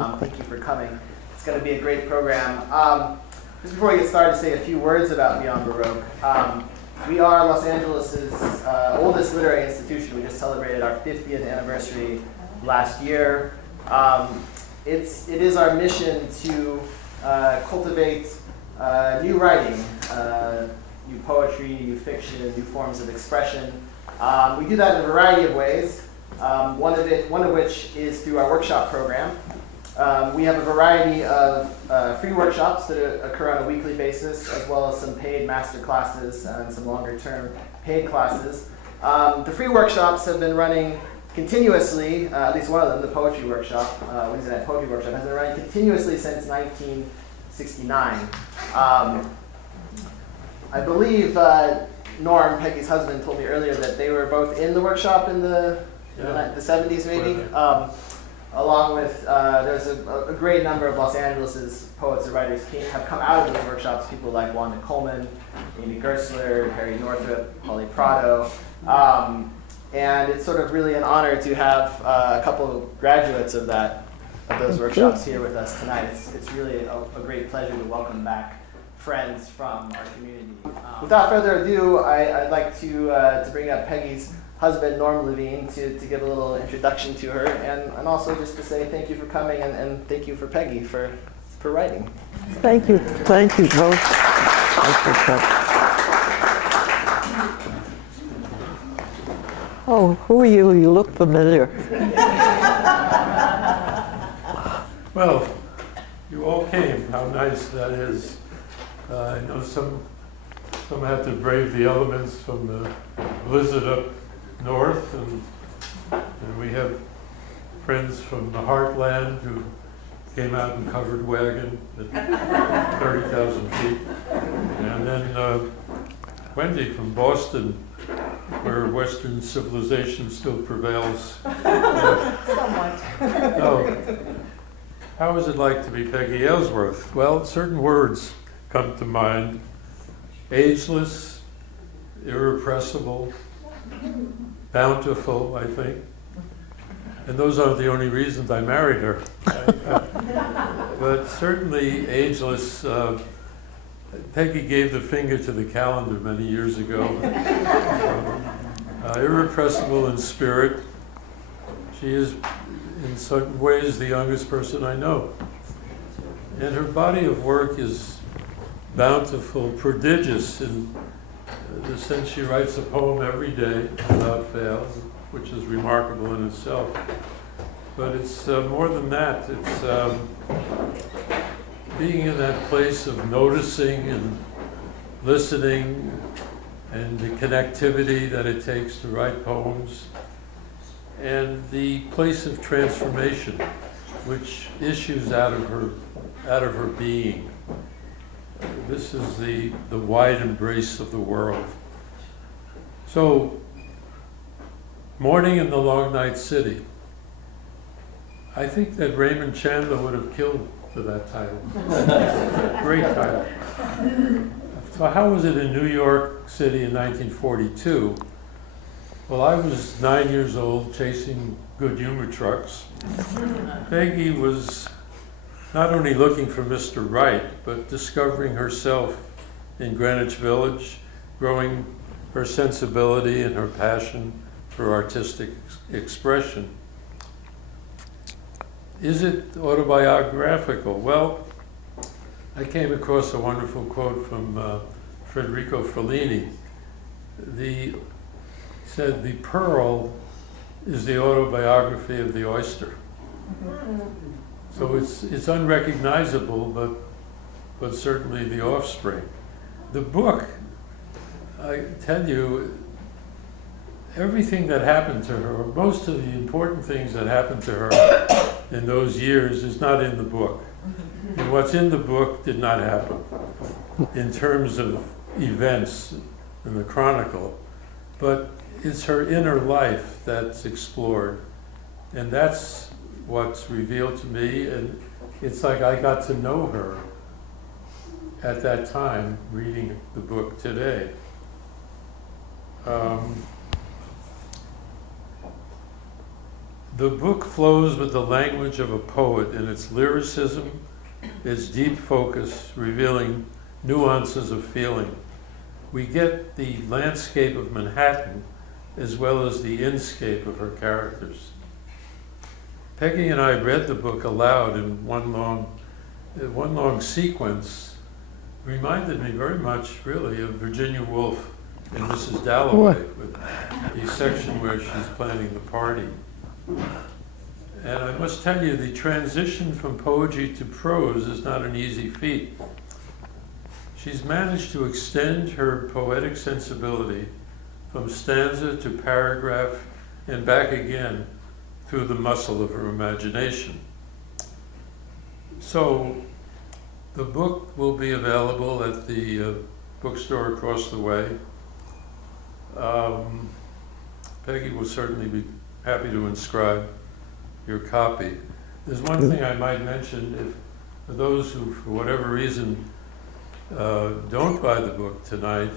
Thank you for coming. It's going to be a great program. Just before we get started, to say a few words about Beyond Baroque. We are Los Angeles' oldest literary institution. We just celebrated our 50th anniversary last year. It is our mission to cultivate new writing, new poetry, new fiction, new forms of expression. We do that in a variety of ways, one of which is through our workshop program. We have a variety of free workshops that occur on a weekly basis, as well as some paid master classes and some longer-term paid classes. The free workshops have been running continuously, at least one of them, the poetry workshop, Wednesday night poetry workshop, has been running continuously since 1969. I believe Norm, Peggy's husband, told me earlier that they were both in the workshop in the 70s, maybe. Along with, there's a great number of Los Angeles' poets and writers have come out of those workshops, people like Wanda Coleman, Amy Gersler, Harry Northrop, Holly Prado. And it's sort of really an honor to have a couple of graduates of those workshops here with us tonight. It's really a great pleasure to welcome back friends from our community. Without further ado, I'd like to bring up Peggy's husband, Norm Levine, to give a little introduction to her, and also just to say thank you for coming, and thank you for Peggy for writing. Thank you both. Oh, who are you? You look familiar. Well, you all came. How nice that is. I know some had to brave the elements from the blizzard up north, and we have friends from the heartland who came out in covered wagon at 30,000 feet. And then Wendy from Boston, where Western civilization still prevails. Somewhat. How is it like to be Peggy Aylsworth? Well, certain words come to mind. Ageless, irrepressible, bountiful, I think. And those aren't the only reasons I married her. But certainly ageless. Peggy gave the finger to the calendar many years ago. Irrepressible in spirit. She is, in certain ways, the youngest person I know. And her body of work is bountiful, prodigious in the sense she writes a poem every day without fail, which is remarkable in itself. But it's more than that. It's being in that place of noticing and listening and the connectivity that it takes to write poems, and the place of transformation which issues out of her being. This is the wide embrace of the world. So, Morning in the Long Night City. I think that Raymond Chandler would have killed for that title. Great title. So how was it in New York City in 1942? Well, I was 9 years old chasing good humor trucks. Peggy was not only looking for Mr. Right, but discovering herself in Greenwich Village, growing her sensibility and her passion for artistic expression. Is it autobiographical? Well, I came across a wonderful quote from Federico Fellini. He said, "The pearl is the autobiography of the oyster." So it's unrecognizable, but certainly the offspring. The book, I tell you, everything that happened to her, most of the important things that happened to her in those years is not in the book. And what's in the book did not happen in terms of events in the chronicle, but it's her inner life that's explored. And that's what's revealed to me, and it's like I got to know her at that time reading the book today. The book flows with the language of a poet in its lyricism, its deep focus, revealing nuances of feeling. We get the landscape of Manhattan as well as the inscape of her characters. Peggy and I read the book aloud in one long sequence. Reminded me very much, really, of Virginia Woolf and Mrs. Dalloway, with the section where she's planning the party. And I must tell you, the transition from poetry to prose is not an easy feat. She's managed to extend her poetic sensibility from stanza to paragraph and back again through the muscle of her imagination. So the book will be available at the bookstore across the way. Peggy will certainly be happy to inscribe your copy. There's one thing I might mention, if for those who, for whatever reason, don't buy the book tonight,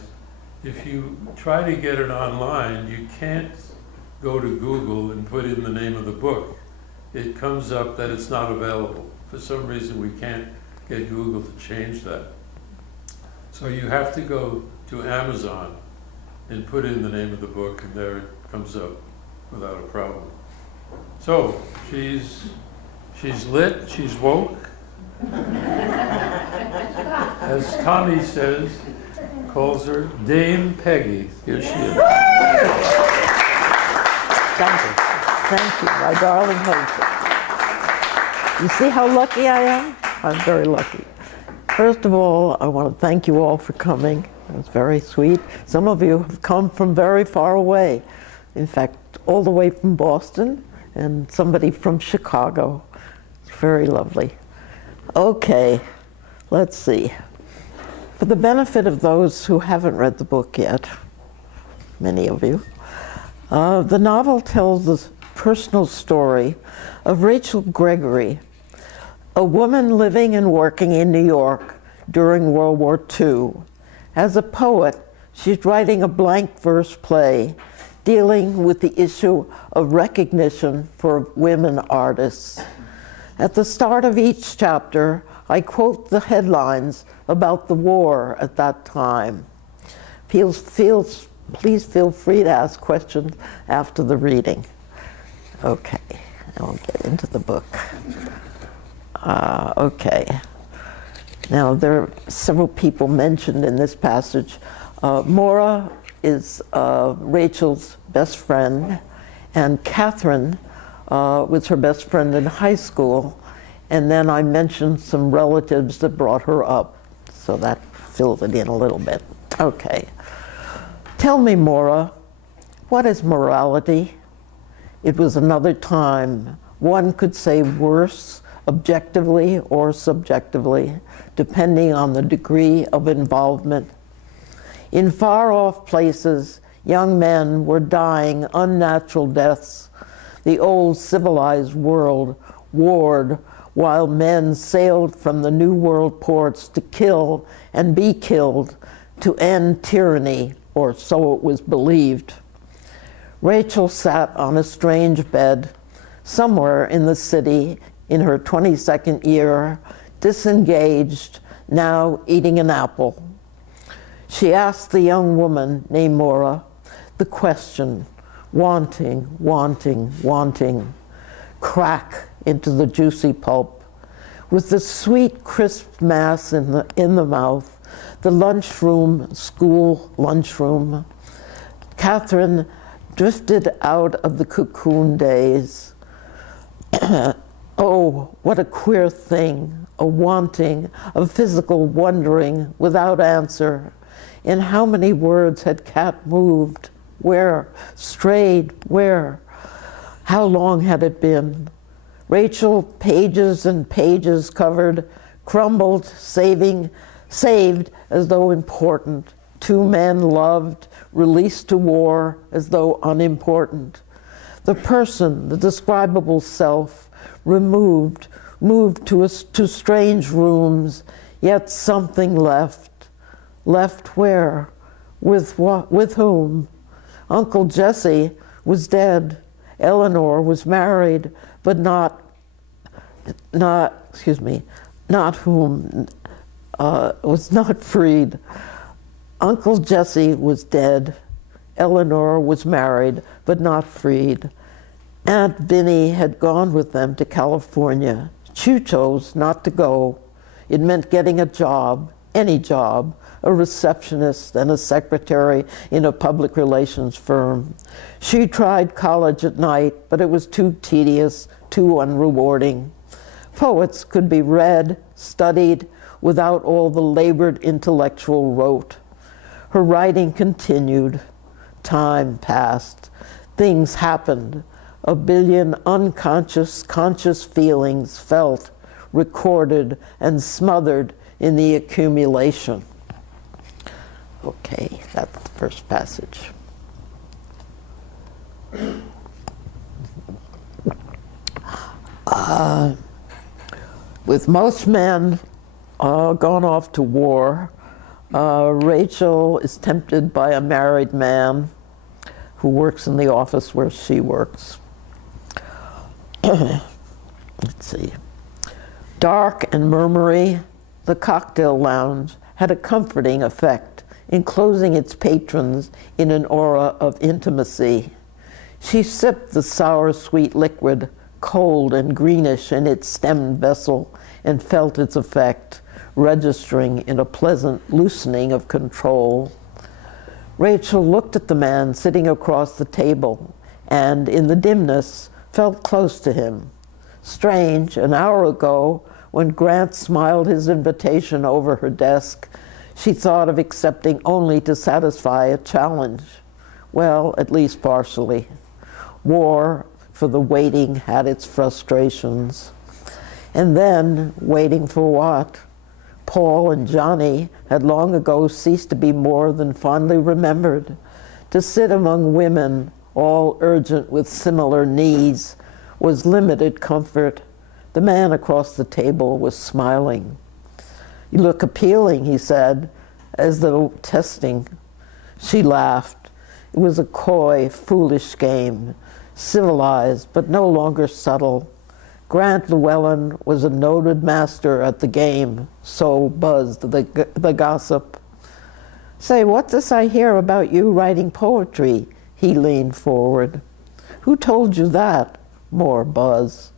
if you try to get it online, you can't go to Google and put in the name of the book. It comes up that it's not available. For some reason, we can't get Google to change that. So you have to go to Amazon and put in the name of the book, and there it comes up without a problem. So she's lit, she's woke. As Tommy says, calls her Dame Peggy. Here she is. Thank you, my darling hostess. You see how lucky I am? I'm very lucky. First of all, I want to thank you all for coming. It was very sweet. Some of you have come from very far away. In fact, all the way from Boston, and somebody from Chicago. It's very lovely. Okay, let's see. For the benefit of those who haven't read the book yet, many of you, the novel tells the personal story of Rachel Gregory, a woman living and working in New York during World War II. As a poet, she's writing a blank verse play dealing with the issue of recognition for women artists. At the start of each chapter, I quote the headlines about the war at that time. Please feel free to ask questions after the reading. Okay, I'll get into the book. Okay. Now, there are several people mentioned in this passage. Maura is Rachel's best friend, and Catherine was her best friend in high school, and then I mentioned some relatives that brought her up, so that filled it in a little bit. Okay. Tell me, Maura, what is morality? It was another time. One could say worse, objectively or subjectively, depending on the degree of involvement. In far-off places, young men were dying unnatural deaths. The old civilized world warred while men sailed from the New World ports to kill and be killed, to end tyranny, or so it was believed. Rachel sat on a strange bed, somewhere in the city, in her 22nd year, disengaged, now eating an apple. She asked the young woman named Maura the question, wanting, wanting, wanting, crack into the juicy pulp. With the sweet, crisp mass in the mouth, the lunchroom, school lunchroom, Catherine drifted out of the cocoon days. Oh, what a queer thing, a wanting, a physical wondering without answer. In how many words had Cat moved? Where? Strayed? Where? How long had it been? Rachel, pages and pages covered, crumbled, saved as though important. Two men loved, released to war as though unimportant. The person, the describable self, removed, moved to strange rooms, yet something left. Left where? With what? With whom? Uncle Jesse was dead. Eleanor was married, but was not freed. Uncle Jesse was dead. Eleanor was married, but not freed. Aunt Vinnie had gone with them to California. She chose not to go. It meant getting a job, any job, a receptionist and a secretary in a public relations firm. She tried college at night, but it was too tedious, too unrewarding. Poets could be read, studied, without all the labored intellectual rote. Her writing continued. Time passed. Things happened. A billion unconscious, conscious feelings felt, recorded, and smothered in the accumulation. Okay, that's the first passage. With most men gone off to war, Rachel is tempted by a married man who works in the office where she works. Let's see. Dark and murmury, the cocktail lounge had a comforting effect, enclosing its patrons in an aura of intimacy. She sipped the sour, sweet liquid, cold and greenish in its stemmed vessel, and felt its effect, registering in a pleasant loosening of control. Rachel looked at the man sitting across the table and, in the dimness, felt close to him. Strange, an hour ago, when Grant smiled his invitation over her desk, she thought of accepting only to satisfy a challenge. Well, at least partially. War, for the waiting, had its frustrations. And then, waiting for what? Paul and Johnny had long ago ceased to be more than fondly remembered. To sit among women, all urgent with similar needs, was limited comfort. The man across the table was smiling. "You look appealing," he said, as though testing. She laughed. It was a coy, foolish game, civilized but no longer subtle. Grant Llewellyn was a noted master at the game, so buzzed the gossip. "Say, what's this I hear about you writing poetry?" He leaned forward. "Who told you that?" More buzz.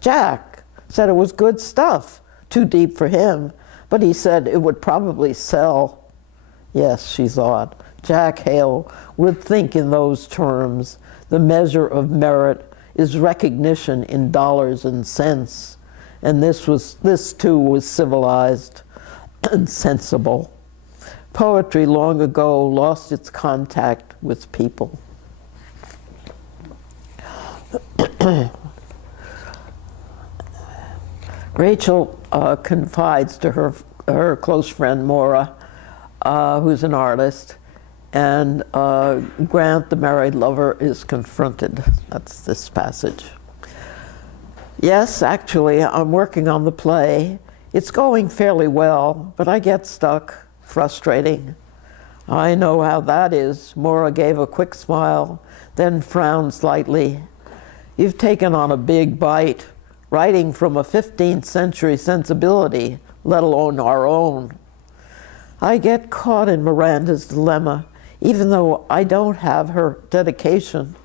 "Jack said it was good stuff, too deep for him, but he said it would probably sell." Yes, she thought, Jack Hale would think in those terms. The measure of merit is recognition in dollars and cents, and this too was civilized and sensible. Poetry long ago lost its contact with people. Rachel confides to her close friend Maura, who's an artist, and Grant, the married lover, is confronted. That's this passage. "Yes, actually, I'm working on the play. It's going fairly well, but I get stuck. Frustrating." "I know how that is." Maura gave a quick smile, then frowned slightly. "You've taken on a big bite, writing from a 15th century sensibility, let alone our own." "I get caught in Miranda's dilemma, even though I don't have her dedication."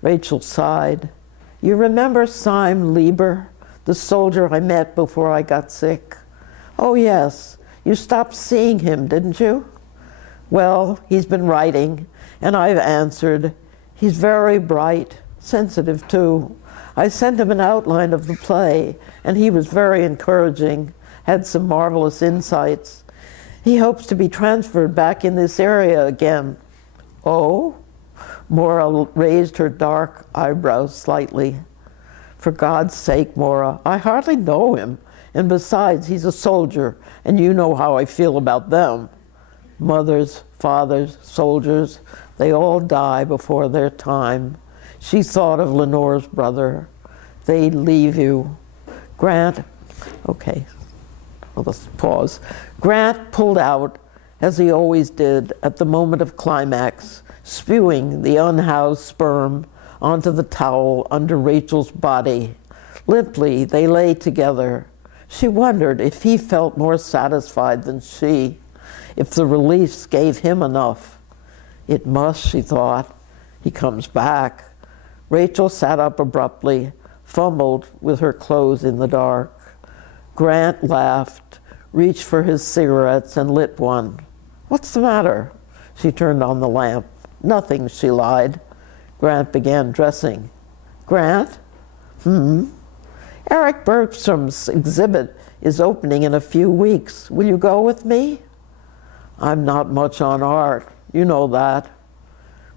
Rachel sighed. "You remember Sime Lieber, the soldier I met before I got sick?" "Oh, yes. You stopped seeing him, didn't you?" "Well, he's been writing, and I've answered. He's very bright, sensitive too. I sent him an outline of the play, and he was very encouraging, had some marvelous insights. He hopes to be transferred back in this area again." "Oh?" Maura raised her dark eyebrows slightly. "For God's sake, Maura, I hardly know him. And besides, he's a soldier, and you know how I feel about them. Mothers, fathers, soldiers, they all die before their time." She thought of Lenore's brother. "They leave you." Grant, okay, well, let's pause. Grant pulled out, as he always did, at the moment of climax, spewing the unhoused sperm onto the towel under Rachel's body. Limply, they lay together. She wondered if he felt more satisfied than she, if the release gave him enough. It must, she thought. He comes back. Rachel sat up abruptly, fumbled with her clothes in the dark. Grant laughed, reached for his cigarettes and lit one. "What's the matter?" She turned on the lamp. "Nothing," she lied. Grant began dressing. "Grant?" "Eric Bergstrom's exhibit is opening in a few weeks. Will you go with me?" "I'm not much on art. You know that."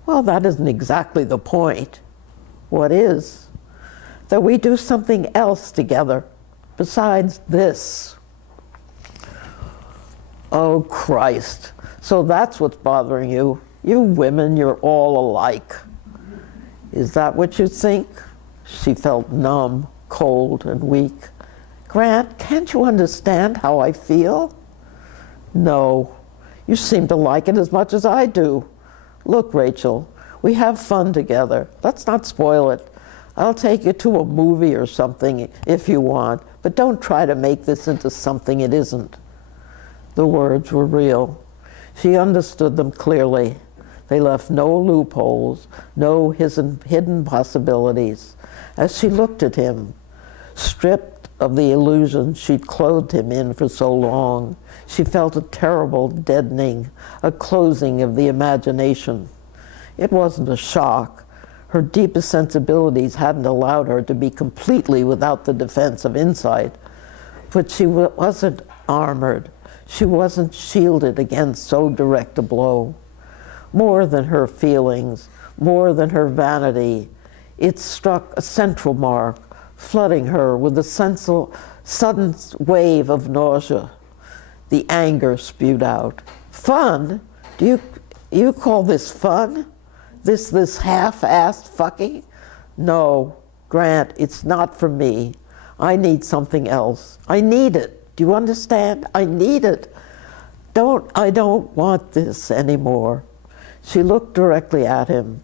"Well, that isn't exactly the point." "What is?" "That we do something else together, besides this." "Oh, Christ. So that's what's bothering you. You women, you're all alike." "Is that what you think?" She felt numb, cold, and weak. "Grant, can't you understand how I feel?" "No. You seem to like it as much as I do. Look, Rachel, we have fun together. Let's not spoil it. I'll take you to a movie or something if you want, but don't try to make this into something it isn't." The words were real. She understood them clearly. They left no loopholes, no hidden possibilities. As she looked at him, stripped of the illusion she'd clothed him in for so long, she felt a terrible deadening, a closing of the imagination. It wasn't a shock. Her deepest sensibilities hadn't allowed her to be completely without the defense of insight. But she wasn't armored. She wasn't shielded against so direct a blow. More than her feelings, more than her vanity, it struck a central mark, flooding her with a sudden wave of nausea. The anger spewed out. "Fun? Do you call this fun? This half-assed fucking? No, Grant, it's not for me. I need something else. I need it. Do you understand? I need it. I don't want this anymore." She looked directly at him.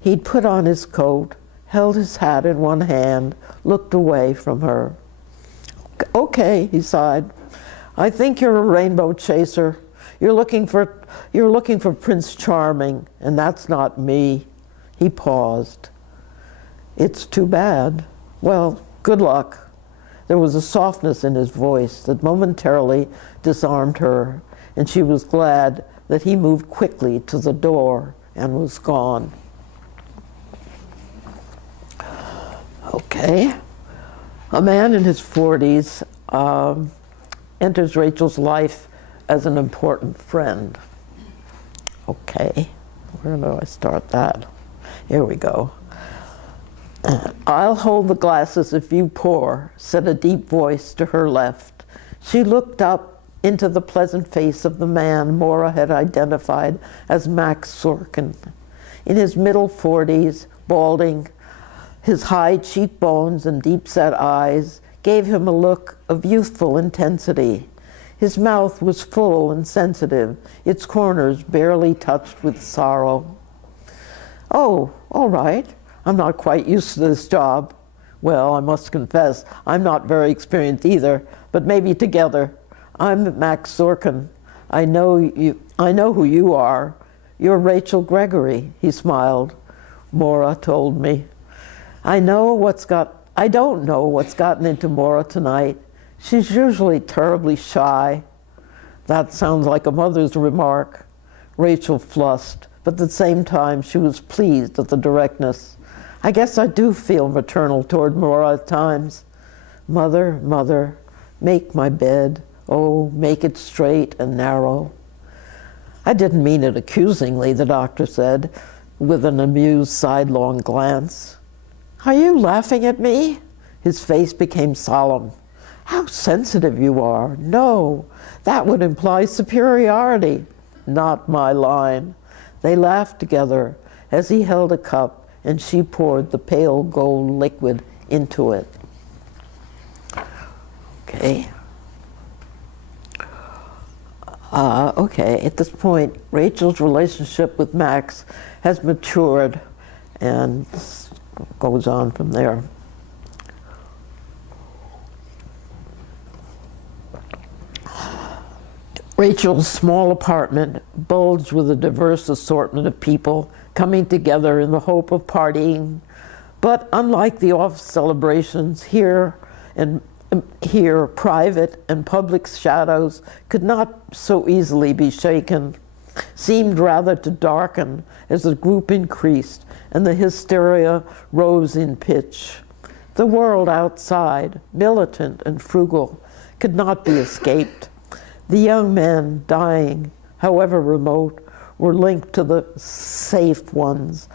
He'd put on his coat, held his hat in one hand, looked away from her. "Okay," he sighed. "I think you're a rainbow chaser. You're looking for Prince Charming, and that's not me." He paused. "It's too bad. Well, good luck." There was a softness in his voice that momentarily disarmed her, and she was glad that he moved quickly to the door and was gone. Okay. A man in his 40s enters Rachel's life as an important friend. Okay, where do I start that? Here we go. "I'll hold the glasses if you pour," said a deep voice to her left. She looked up into the pleasant face of the man Maura had identified as Max Sorkin. In his middle 40s, balding, his high cheekbones and deep-set eyes gave him a look of youthful intensity. His mouth was full and sensitive, its corners barely touched with sorrow. "Oh, all right. I'm not quite used to this job. Well, I must confess, I'm not very experienced either, but maybe together. I'm Max Sorkin. I know who you are. You're Rachel Gregory," he smiled. "Maura told me. I don't know what's gotten into Maura tonight. She's usually terribly shy." That sounds like a mother's remark. Rachel flushed, but at the same time she was pleased at the directness. "I guess I do feel maternal toward Maura at times. Mother, mother, make my bed. Oh, make it straight and narrow." "I didn't mean it accusingly," the doctor said, with an amused sidelong glance. "Are you laughing at me?" His face became solemn. "How sensitive you are. No, that would imply superiority." "Not my line." They laughed together as he held a cup and she poured the pale gold liquid into it. Okay. Okay, at this point, Rachel's relationship with Max has matured, and goes on from there. Rachel's small apartment bulged with a diverse assortment of people coming together in the hope of partying. But unlike the office celebrations, here, private and public shadows could not so easily be shaken, seemed rather to darken as the group increased and the hysteria rose in pitch. The world outside, militant and frugal, could not be escaped. The young men dying, however remote, were linked to the safe ones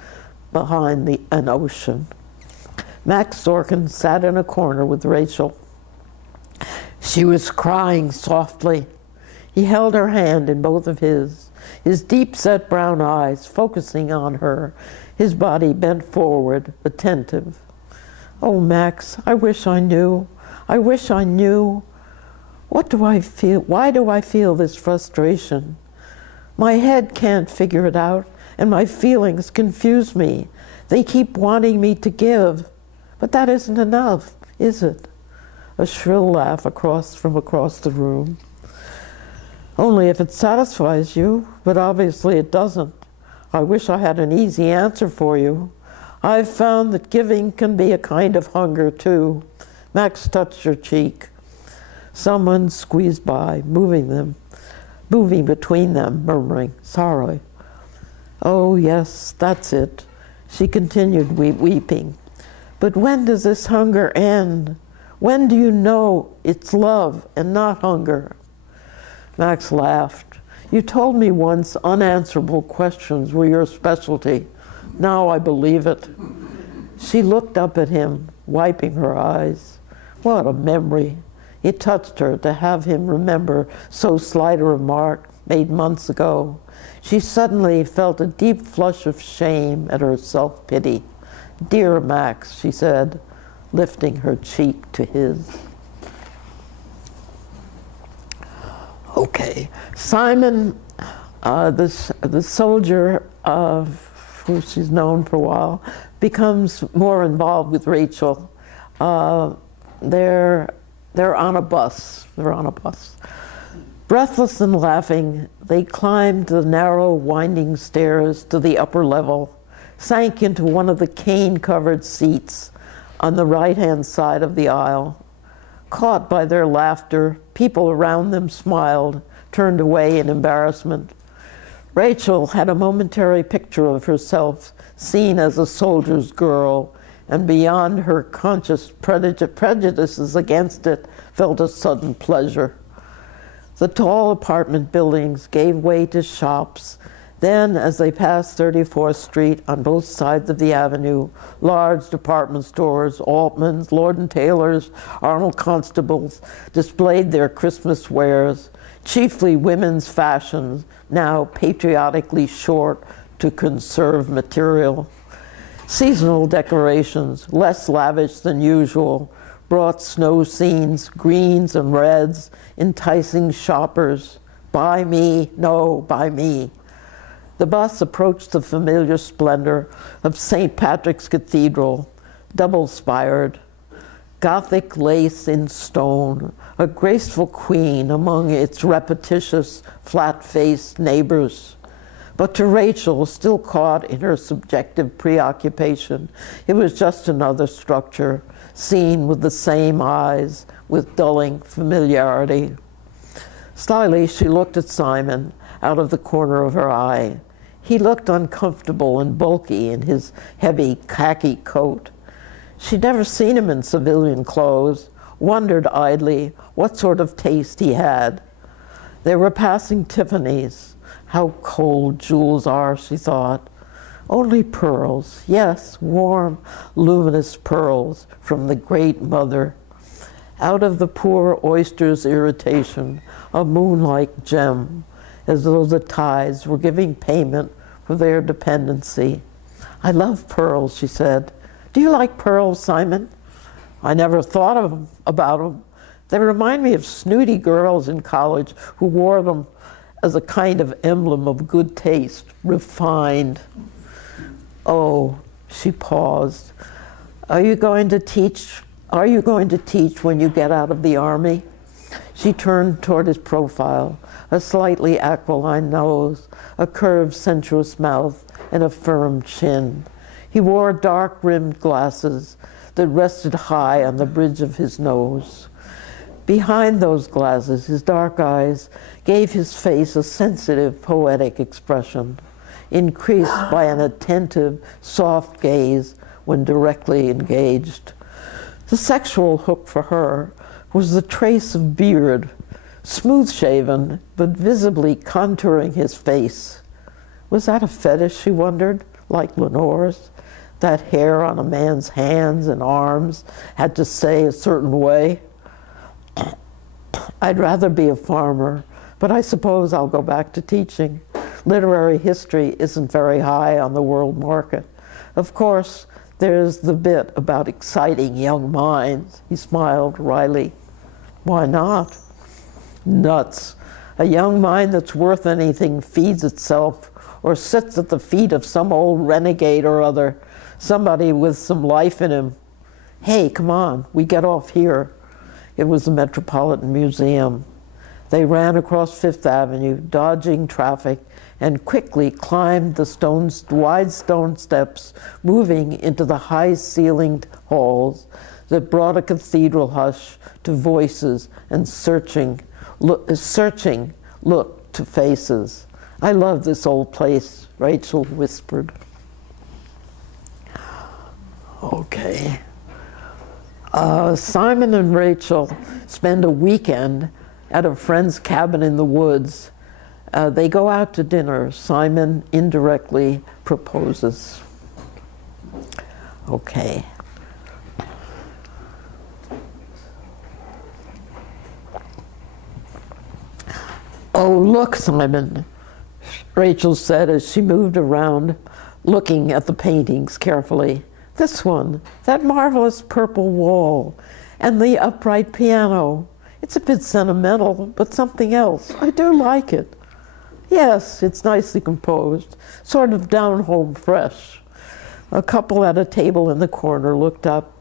behind an ocean. Max Sorkin sat in a corner with Rachel. She was crying softly. He held her hand in both of his deep-set brown eyes focusing on her, his body bent forward, attentive. "Oh, Max, I wish I knew. I wish I knew. What do I feel? Why do I feel this frustration? My head can't figure it out, and my feelings confuse me. They keep wanting me to give, but that isn't enough, is it?" A shrill laugh from across the room. "Only if it satisfies you, but obviously it doesn't. I wish I had an easy answer for you. I've found that giving can be a kind of hunger, too." Max touched her cheek. Someone squeezed by, moving between them, murmuring, "Sorry." "Oh, yes, that's it." She continued weeping. "But when does this hunger end? When do you know it's love and not hunger?" Max laughed. "You told me once unanswerable questions were your specialty. Now I believe it." She looked up at him, wiping her eyes. What a memory. It touched her to have him remember so slight a remark made months ago. She suddenly felt a deep flush of shame at her self-pity. "Dear Max," she said, lifting her cheek to his. Okay, Simon, the soldier who she's known for a while, becomes more involved with Rachel. They're on a bus. Breathless and laughing, they climbed the narrow, winding stairs to the upper level, sank into one of the cane-covered seats on the right-hand side of the aisle. Caught by their laughter, people around them smiled, turned away in embarrassment. Rachel had a momentary picture of herself seen as a soldier's girl, and beyond her conscious prejudices against it, felt a sudden pleasure. The tall apartment buildings gave way to shops. Then, as they passed 34th Street on both sides of the avenue, large department stores, Altman's, Lord & Taylor's, Arnold Constable's, displayed their Christmas wares, chiefly women's fashions, now patriotically short to conserve material. Seasonal decorations, less lavish than usual, brought snow scenes, greens and reds, enticing shoppers. Buy me, no, buy me. The bus approached the familiar splendor of St. Patrick's Cathedral, double-spired, Gothic lace in stone, a graceful queen among its repetitious, flat-faced neighbors. But to Rachel, still caught in her subjective preoccupation, it was just another structure, seen with the same eyes, with dulling familiarity. Slyly, she looked at Simon out of the corner of her eye. He looked uncomfortable and bulky in his heavy khaki coat. She'd never seen him in civilian clothes, wondered idly what sort of taste he had. They were passing Tiffany's. How cold jewels are, she thought. Only pearls, yes, warm, luminous pearls from the Great Mother. Out of the poor oyster's irritation, a moon-like gem, as though the tides were giving payment for their dependency. "I love pearls," she said. "Do you like pearls, Simon?" "I never thought about them. They remind me of snooty girls in college who wore them as a kind of emblem of good taste, refined." "Oh, She paused. Are you going to teach when you get out of the Army? She turned toward his profile, a slightly aquiline nose, a curved, sensuous mouth, and a firm chin. He wore dark-rimmed glasses that rested high on the bridge of his nose. Behind those glasses, his dark eyes gave his face a sensitive, poetic expression, increased by an attentive, soft gaze when directly engaged. The sexual hook for her was the trace of beard, smooth-shaven, but visibly contouring his face. Was that a fetish, she wondered, like Lenore's? That hair on a man's hands and arms had to say a certain way? I'd rather be a farmer, but I suppose I'll go back to teaching. Literary history isn't very high on the world market. Of course, there's the bit about exciting young minds. He smiled wryly. Why not? Nuts. A young mind that's worth anything feeds itself or sits at the feet of some old renegade or other, somebody with some life in him. Hey, come on, we get off here. It was the Metropolitan Museum. They ran across Fifth Avenue, dodging traffic, and quickly climbed the wide stone steps, moving into the high-ceilinged halls that brought a cathedral hush to voices and searching look to faces. I love this old place, Rachel whispered. Okay. Simon and Rachel spend a weekend at a friend's cabin in the woods. They go out to dinner. Simon indirectly proposes. Okay. Oh, look, Simon, Rachel said as she moved around, looking at the paintings carefully. This one, that marvelous purple wall, and the upright piano. It's a bit sentimental, but something else. I do like it. Yes, it's nicely composed, sort of down-home fresh. A couple at a table in the corner looked up.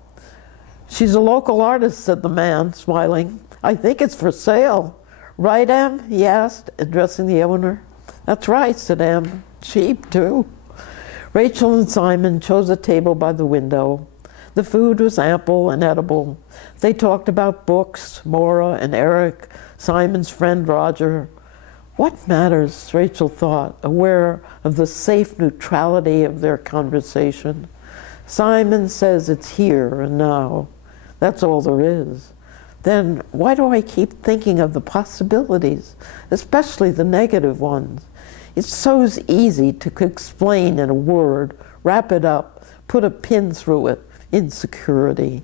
She's a local artist, said the man, smiling. I think it's for sale. Right, Em? He asked, addressing the owner. That's right, said Em. Cheap, too. Rachel and Simon chose a table by the window. The food was ample and edible. They talked about books, Maura and Eric, Simon's friend Roger. What matters, Rachel thought, aware of the safe neutrality of their conversation. Simon says it's here and now. That's all there is. Then why do I keep thinking of the possibilities, especially the negative ones? It's so easy to explain in a word, wrap it up, put a pin through it, insecurity.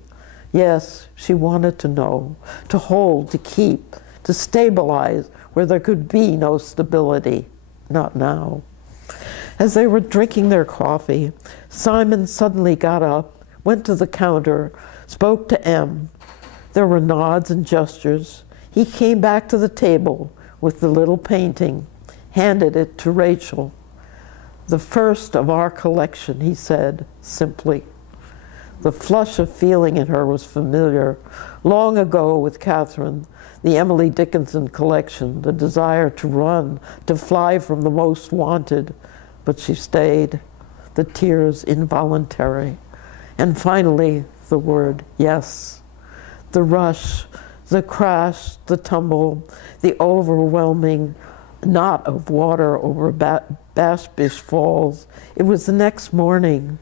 Yes, she wanted to know, to hold, to keep, to stabilize where there could be no stability. Not now. As they were drinking their coffee, Simon suddenly got up, went to the counter, spoke to Em. There were nods and gestures. He came back to the table with the little painting, handed it to Rachel. The first of our collection, he said, simply. The flush of feeling in her was familiar. Long ago with Catherine, the Emily Dickinson collection, the desire to run, to fly from the most wanted, but she stayed, the tears involuntary. And finally, the word yes. The rush, the crash, the tumble, the overwhelming knot of water over Bashbish Falls. It was the next morning.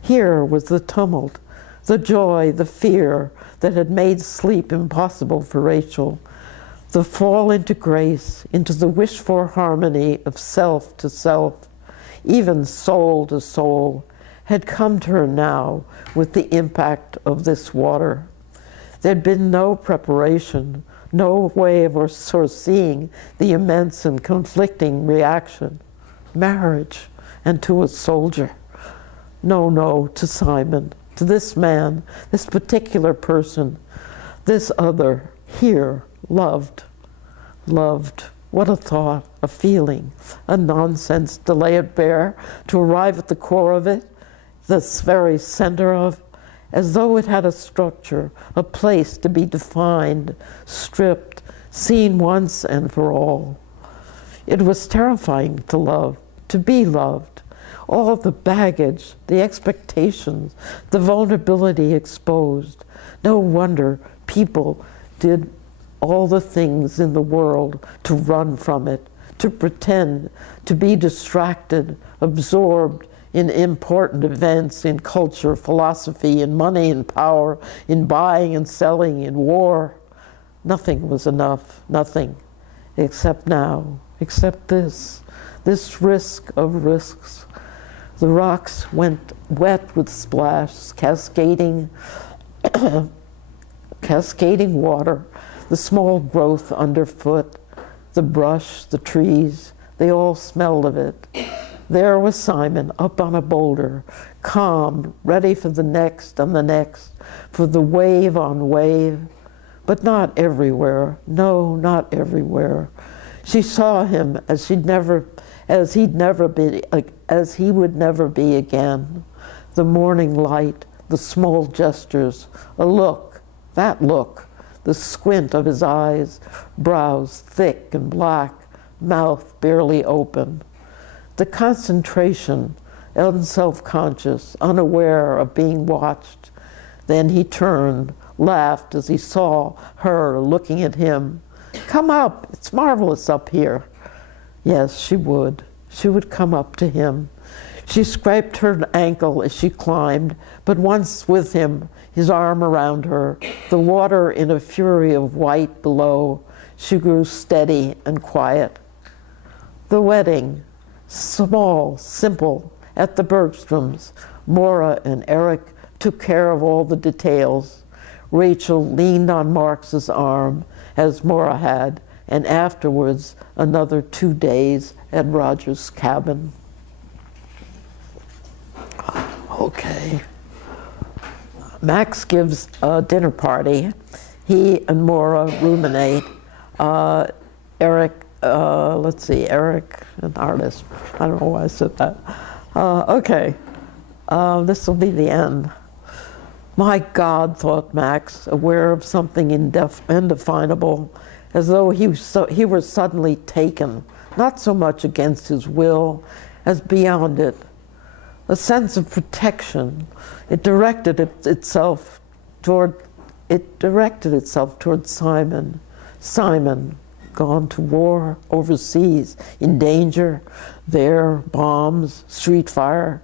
Here was the tumult, the joy, the fear that had made sleep impossible for Rachel. The fall into grace, into the wished-for harmony of self to self, even soul to soul, had come to her now with the impact of this water. There'd been no preparation, no way of foreseeing the immense and conflicting reaction. Marriage, and to a soldier. No, to Simon, to this man, this particular person, this other, here, loved. Loved. What a thought, a feeling, a nonsense to lay it bare, to arrive at the core of it. this very center of, as though it had a structure, a place to be defined, stripped, seen once and for all. It was terrifying to love, to be loved. All the baggage, the expectations, the vulnerability exposed. No wonder people did all the things in the world to run from it, to pretend, to be distracted, absorbed in important events, in culture, philosophy, in money, in power, in buying and selling, in war. Nothing was enough, nothing, except now, except this risk of risks. The rocks went wet with splash, cascading, cascading water, the small growth underfoot, the brush, the trees, they all smelled of it. There was Simon up on a boulder, calm, ready for the next and the next, for the wave on wave, but not everywhere. No, not everywhere. She saw him as he would never be again. The morning light, the small gestures, a look, that look, the squint of his eyes, brows thick and black, mouth barely open. The concentration, unself-conscious, unaware of being watched. Then he turned, laughed as he saw her looking at him. Come up, it's marvelous up here. Yes, she would. She would come up to him. She scraped her ankle as she climbed, but once with him, his arm around her, the water in a fury of white below, she grew steady and quiet. The wedding, small, simple, at the Bergstroms. Maura and Eric took care of all the details. Rachel leaned on Marx's arm, as Maura had, and afterwards another 2 days at Roger's cabin. Okay. Max gives a dinner party. He and Maura ruminate. Eric, Eric, an artist. I don't know why I said that. Okay, this will be the end. My God, thought Max, aware of something indefinable, as though he were suddenly taken, not so much against his will as beyond it. A sense of protection. It directed itself toward Simon. Simon, gone to war, overseas, in danger, there, bombs, street fire.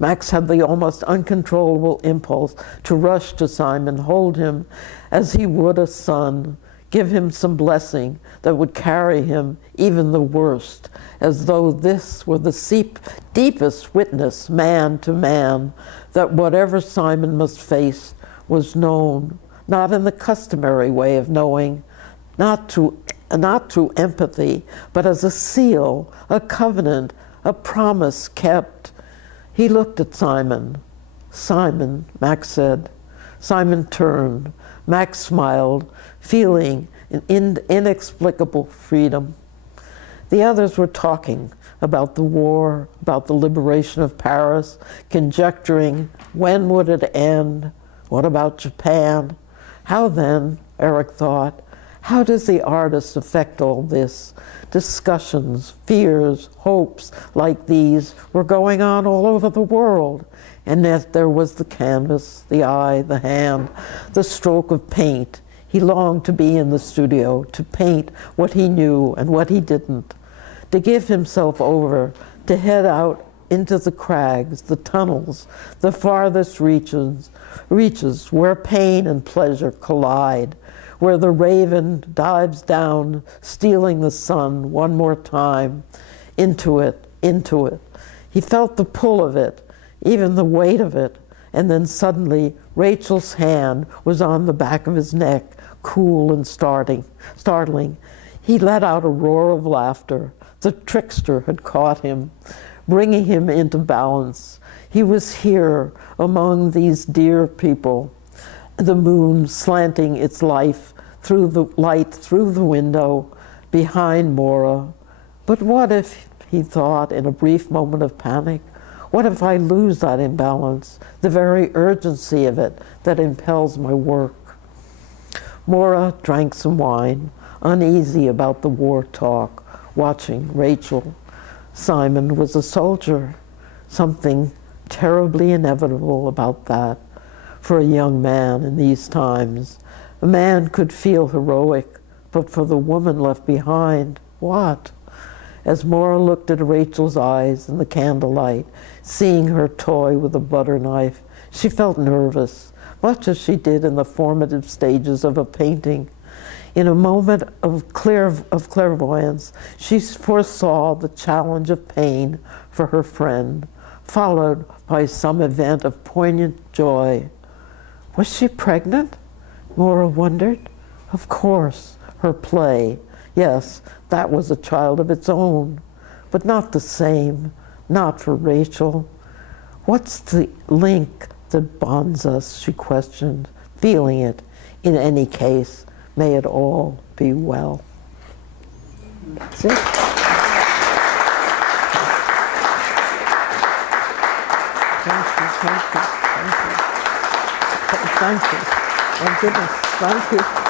Max had the almost uncontrollable impulse to rush to Simon, hold him as he would a son, give him some blessing that would carry him even the worst, as though this were the deepest witness, man to man, that whatever Simon must face was known, not in the customary way of knowing, not through empathy, but as a seal, a covenant, a promise kept. He looked at Simon. Simon, Max said. Simon turned. Max smiled, feeling an inexplicable freedom. The others were talking about the war, about the liberation of Paris, conjecturing when would it end, what about Japan? How then, Eric thought, how does the artist affect all this? Discussions, fears, hopes like these were going on all over the world. And yet there was the canvas, the eye, the hand, the stroke of paint. He longed to be in the studio, to paint what he knew and what he didn't, to give himself over, to head out into the crags, the tunnels, the farthest reaches where pain and pleasure collide, where the raven dives down, stealing the sun one more time, into it. He felt the pull of it, even the weight of it, and then suddenly Rachel's hand was on the back of his neck, cool and startling. He let out a roar of laughter. The trickster had caught him, bringing him into balance. He was here among these dear people, the moon slanting its light through the window behind Maura. But what if, he thought in a brief moment of panic, What if I lose that imbalance, the very urgency of it that impels my work? Maura drank some wine, uneasy about the war talk, watching Rachel. Simon was a soldier, something terribly inevitable about that for a young man in these times. A man could feel heroic, but for the woman left behind, what? As Maura looked at Rachel's eyes in the candlelight, seeing her toy with a butter knife, she felt nervous, much as she did in the formative stages of a painting. In a moment of clairvoyance, she foresaw the challenge of pain for her friend, followed by some event of poignant joy. Was she pregnant? Maura wondered. Of course, her play. Yes, that was a child of its own, but not the same, not for Rachel. What's the link that bonds us, she questioned, feeling it. In any case, may it all be well. That's it. Thank you. Oh, goodness. Thank you.